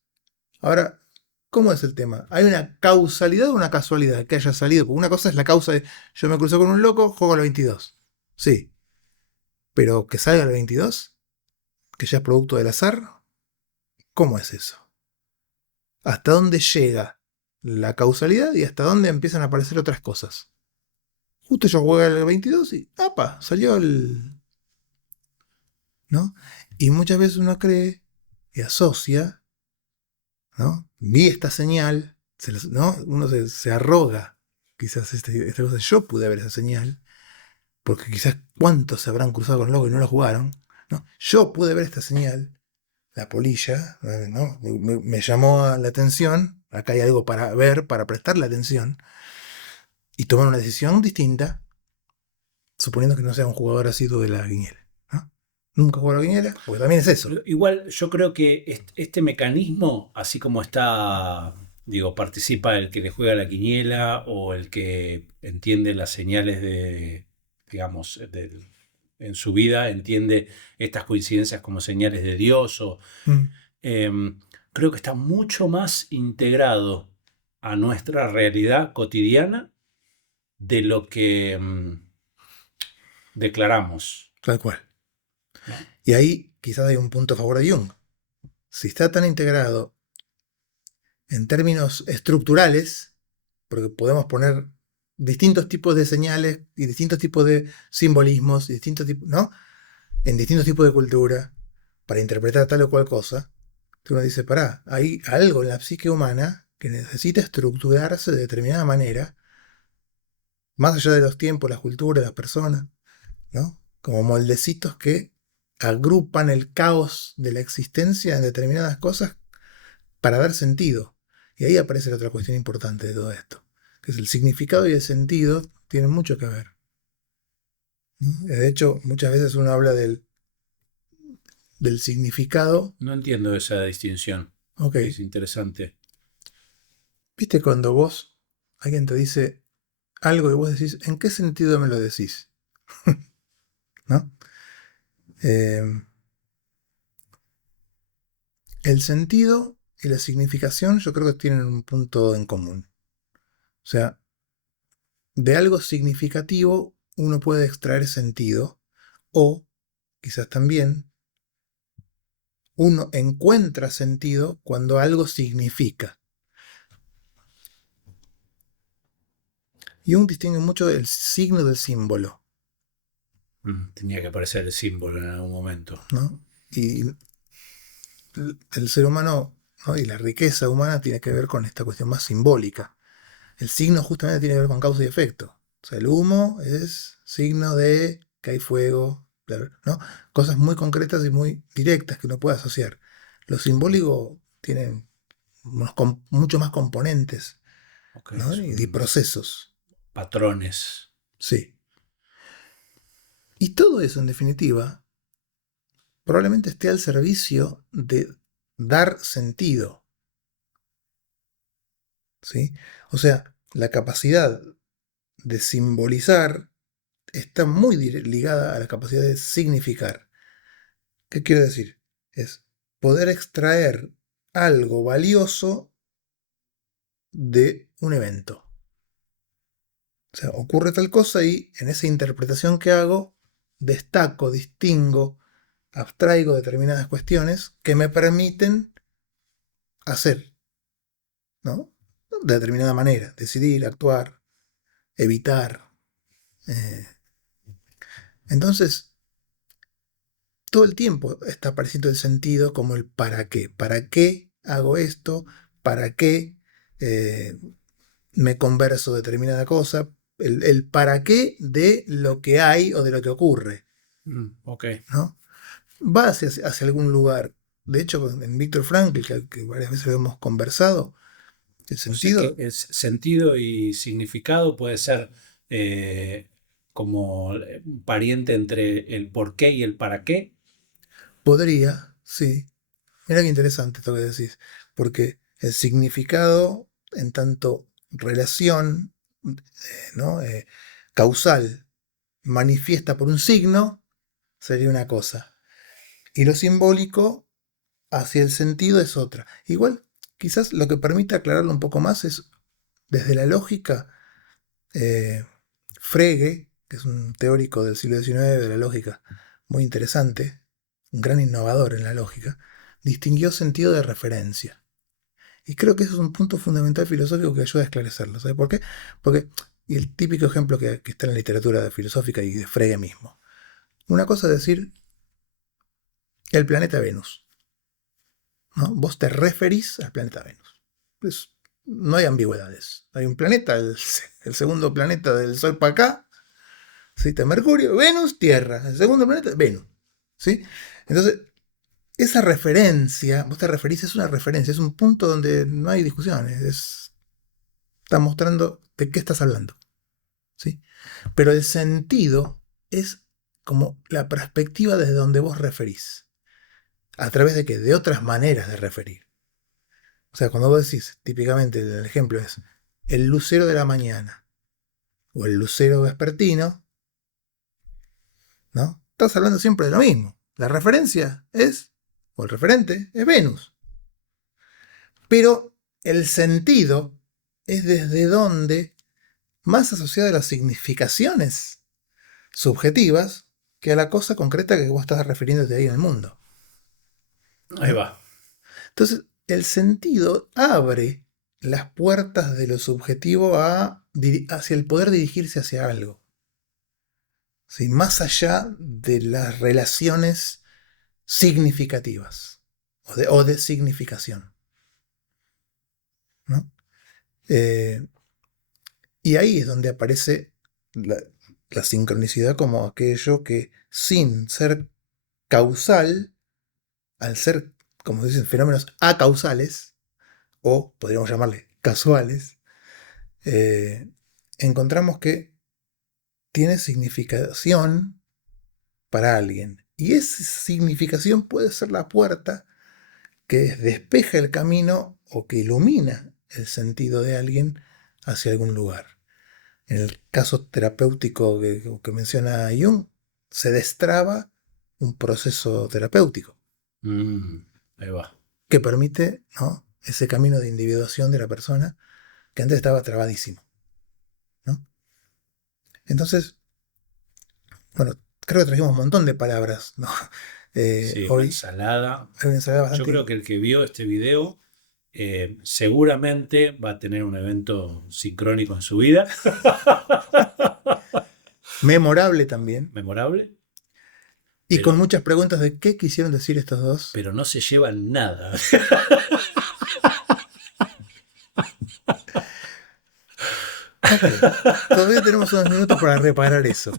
ahora, ¿cómo es el tema? ¿Hay una causalidad o una casualidad que haya salido? Porque una cosa es la causa de yo me cruzo con un loco, juego al 22. Sí. Pero que salga al 22, que ya es producto del azar, ¿cómo es eso? ¿Hasta dónde llega la causalidad y hasta dónde empiezan a aparecer otras cosas? Justo yo jugué al 22 y ¡apa! Salió el... ¿no? Y muchas veces uno cree y asocia, ¿no? Vi esta señal, ¿no? Uno se arroga, quizás esta cosa, yo pude ver esa señal, porque quizás cuántos se habrán cruzado con loco y no lo jugaron, ¿no? Yo pude ver esta señal, la polilla, ¿no? Me llamó la atención, acá hay algo para ver, para prestarle atención, y tomar una decisión distinta, suponiendo que no sea un jugador asiduo de la guiñera, ¿no? Nunca jugó a la guiñera, porque también es eso. Igual yo creo que este mecanismo, así como está, digo, participa el que le juega la quiniela o el que entiende las señales de, digamos, en su vida, entiende estas coincidencias como señales de Dios, Mm, creo que está mucho más integrado a nuestra realidad cotidiana de lo que declaramos, tal cual. ¿no? Y ahí quizás hay un punto a favor de Jung. Si está tan integrado en términos estructurales, porque podemos poner distintos tipos de señales y distintos tipos de simbolismos, y distintos tipos, ¿no? En distintos tipos de cultura, para interpretar tal o cual cosa, que uno dice, pará, hay algo en la psique humana que necesita estructurarse de determinada manera, más allá de los tiempos, las culturas, las personas, ¿no? Como moldecitos que agrupan el caos de la existencia en determinadas cosas para dar sentido. Y ahí aparece la otra cuestión importante de todo esto, que es el significado y el sentido tienen mucho que ver, ¿no? De hecho, muchas veces uno habla del significado. No entiendo esa distinción. Ok, Es interesante. ¿viste cuando alguien te dice algo y vos decís, ¿en qué sentido me lo decís? ¿No? Eh, el sentido y la significación yo creo que tienen un punto en común. O sea, de algo significativo uno puede extraer sentido o quizás también uno encuentra sentido cuando algo significa. Y uno distingue mucho el signo del símbolo, Tenía que aparecer el símbolo en algún momento. ¿no? Y el ser humano, ¿no? Y la riqueza humana tiene que ver con esta cuestión más simbólica. El signo justamente tiene que ver con causa y efecto. O sea, el humo es signo de que hay fuego, ¿no? Cosas muy concretas y muy directas que uno puede asociar. Lo simbólico tiene mucho más componentes, Okay, ¿no? Y procesos. patrones. Sí. Y todo eso, en definitiva, probablemente esté al servicio de dar sentido, ¿sí? O sea, la capacidad de simbolizar está muy ligada a la capacidad de significar. ¿Qué quiero decir? Es poder extraer algo valioso de un evento. O sea, ocurre tal cosa y en esa interpretación que hago, destaco, distingo, abstraigo determinadas cuestiones que me permiten hacer, ¿no? De determinada manera, decidir, actuar, evitar. eh. Entonces, todo el tiempo está apareciendo el sentido como el para qué. ¿Para qué hago esto? ¿Para qué eh, me converso determinada cosa? El para qué de lo que hay o de lo que ocurre, Ok. ¿no? Va hacia algún lugar. de hecho, en Viktor Frankl, que varias veces lo hemos conversado, el O sea que sentido, el sentido y significado puede ser como un pariente entre el por qué y el para qué. podría, sí. Mira qué interesante esto que decís, porque el significado en tanto relación, ¿no? Causal manifiesta por un signo sería una cosa, y lo simbólico hacia el sentido es otra. Igual, quizás lo que permite aclararlo un poco más es desde la lógica. eh, Frege, que es un teórico del siglo XIX de la lógica muy interesante, un gran innovador en la lógica, distinguió sentido de referencia. Y creo que eso es un punto fundamental filosófico que ayuda a esclarecerlo. ¿Sabe por qué? Porque, y el típico ejemplo que está en la literatura filosófica y de Frege mismo. Una cosa es decir el planeta Venus, ¿no? Vos te referís al planeta Venus. Pues, no hay ambigüedades. Hay un planeta, el segundo planeta del Sol para acá, ¿sí? Está Mercurio, Venus, Tierra. El segundo planeta, Venus. ¿Sí? Entonces, esa referencia, vos te referís, es una referencia, es un punto donde no hay discusiones. Está mostrando de qué estás hablando. ¿Sí? Pero el sentido es como la perspectiva desde donde vos referís. ¿A través de qué? De otras maneras de referir. O sea, cuando vos decís, típicamente el ejemplo es el lucero de la mañana o el lucero vespertino, ¿no? Estás hablando siempre de lo mismo. La referencia es, o el referente, es Venus. Pero el sentido es desde donde, más asociado a las significaciones subjetivas, que a la cosa concreta que vos estás refiriéndote ahí en el mundo. Ahí ¿No? va. Entonces, el sentido abre las puertas de lo subjetivo hacia el poder dirigirse hacia algo. ¿Sí? Más allá de las relaciones significativas o de significación. ¿No? Eh, y ahí es donde aparece la, la sincronicidad como aquello que sin ser causal, al ser, como dicen, fenómenos acausales, o podríamos llamarle casuales, eh, encontramos que tiene significación para alguien. Y esa significación puede ser la puerta que despeja el camino o que ilumina el sentido de alguien hacia algún lugar. En el caso terapéutico que menciona Jung, se destraba un proceso terapéutico Mm, ahí va. que permite, ¿no?, ese camino de individuación de la persona que antes estaba trabadísimo, ¿no? Entonces, bueno, creo que trajimos un montón de palabras, ¿no? Sí, una Hoy ensalada. hay una ensalada Yo creo bastante que el que vio este video seguramente va a tener un evento sincrónico en su vida, memorable también, memorable, y con pero, muchas preguntas de qué quisieron decir estos dos. pero no se llevan nada. Ok, todavía tenemos unos minutos para reparar eso.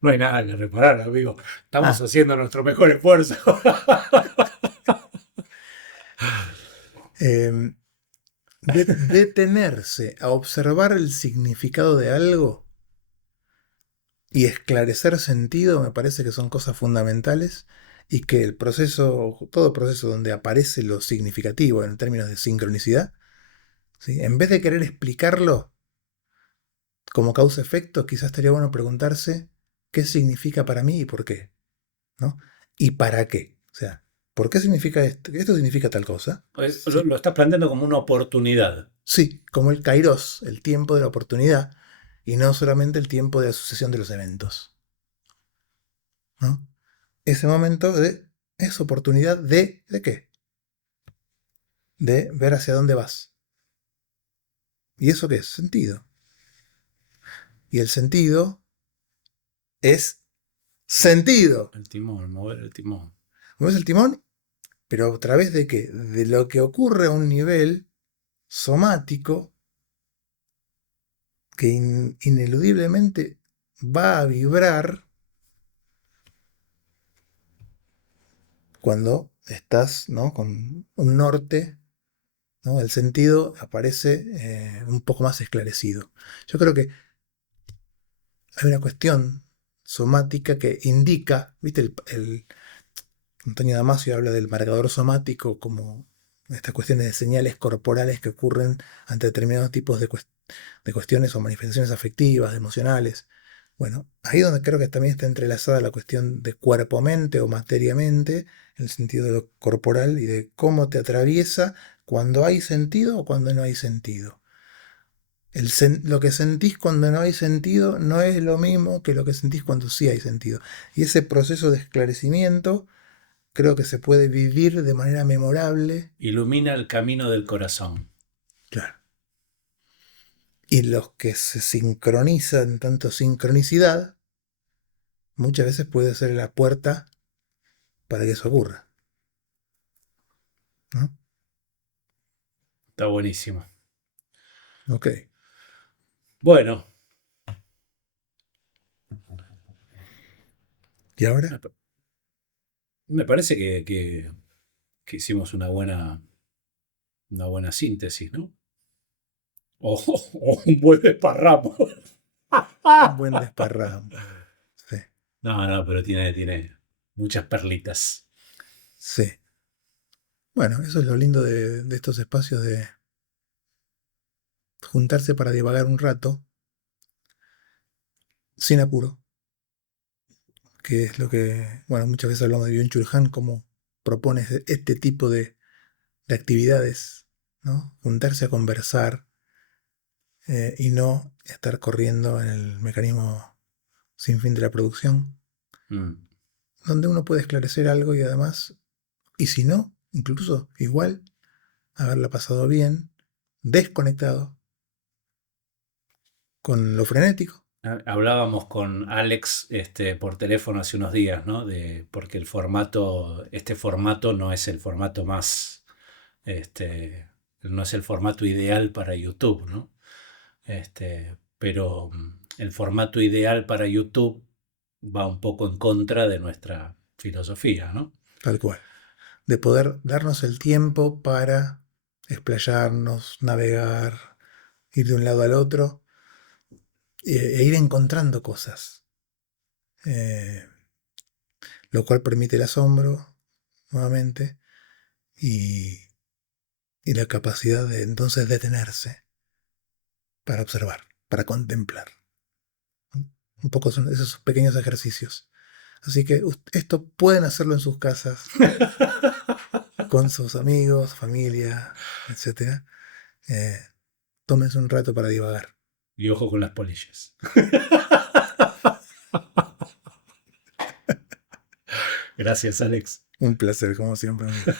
No hay nada que reparar, amigo. Estamos Ah, haciendo nuestro mejor esfuerzo. em, detenerse a observar el significado de algo y esclarecer sentido me parece que son cosas fundamentales y que el proceso, todo proceso donde aparece lo significativo en términos de sincronicidad, ¿sí?, en vez de querer explicarlo como causa-efecto, quizás estaría bueno preguntarse qué significa para mí y por qué, ¿no? ¿Y para qué? O sea, ¿por qué significa esto? ¿Esto significa tal cosa? Pues lo, Sí, lo estás planteando como una oportunidad. sí, como el kairos, el tiempo de la oportunidad, y no solamente el tiempo de la sucesión de los eventos, ¿no? Ese momento es oportunidad ¿de qué? De ver hacia dónde vas. ¿Y eso qué es? Sentido. Y el sentido es sentido. El timón, mover el timón. Mueves el timón, pero a través de qué? De lo que ocurre a un nivel somático que ineludiblemente va a vibrar cuando estás, ¿no?, con un norte, ¿no? El sentido aparece un poco más esclarecido. Yo creo que hay una cuestión somática que indica, ¿viste? Antonio Damasio habla del marcador somático como estas cuestiones de señales corporales que ocurren ante determinados tipos de cuestiones o manifestaciones afectivas, emocionales. Bueno, ahí donde creo que también está entrelazada la cuestión de cuerpo-mente o materia-mente, en el sentido de lo corporal y de cómo te atraviesa cuando hay sentido o cuando no hay sentido. Lo que sentís cuando no hay sentido no es lo mismo que lo que sentís cuando sí hay sentido. Y ese proceso de esclarecimiento creo que se puede vivir de manera memorable. Ilumina el camino del corazón. Claro. Y los que se sincronizan, tanto sincronicidad, muchas veces puede ser la puerta para que eso ocurra, ¿no? Está buenísimo. Ok. Bueno, ¿Y ahora? me parece que hicimos una buena síntesis, ¿no? O un buen desparramo. Un buen desparramo. Sí. No, pero tiene muchas perlitas. Sí. Bueno, eso es lo lindo de estos espacios de juntarse para divagar un rato, sin apuro, que es lo que, bueno, muchas veces hablamos de Byung-Chul Han, como propone este tipo de actividades, ¿no? Juntarse a conversar y no estar corriendo en el mecanismo sin fin de la producción, Mm. donde uno puede esclarecer algo y además, y si no, incluso igual, haberla pasado bien, desconectado con lo frenético. Hablábamos con Alex por teléfono hace unos días, ¿no? Porque este formato no es el formato más, no es el formato ideal para YouTube, ¿no? Pero el formato ideal para YouTube va un poco en contra de nuestra filosofía, ¿no? Tal cual. De poder darnos el tiempo para explayarnos, navegar, ir de un lado al otro e ir encontrando cosas. Eh, lo cual permite el asombro, nuevamente, y, y la capacidad de entonces detenerse para observar, para contemplar. ¿No? Un poco son esos pequeños ejercicios. Así que esto pueden hacerlo en sus casas, con sus amigos, familia, etc. Tómense un rato para divagar. Y ojo con las polillas. Gracias, Alex. Un placer, como siempre, amigo.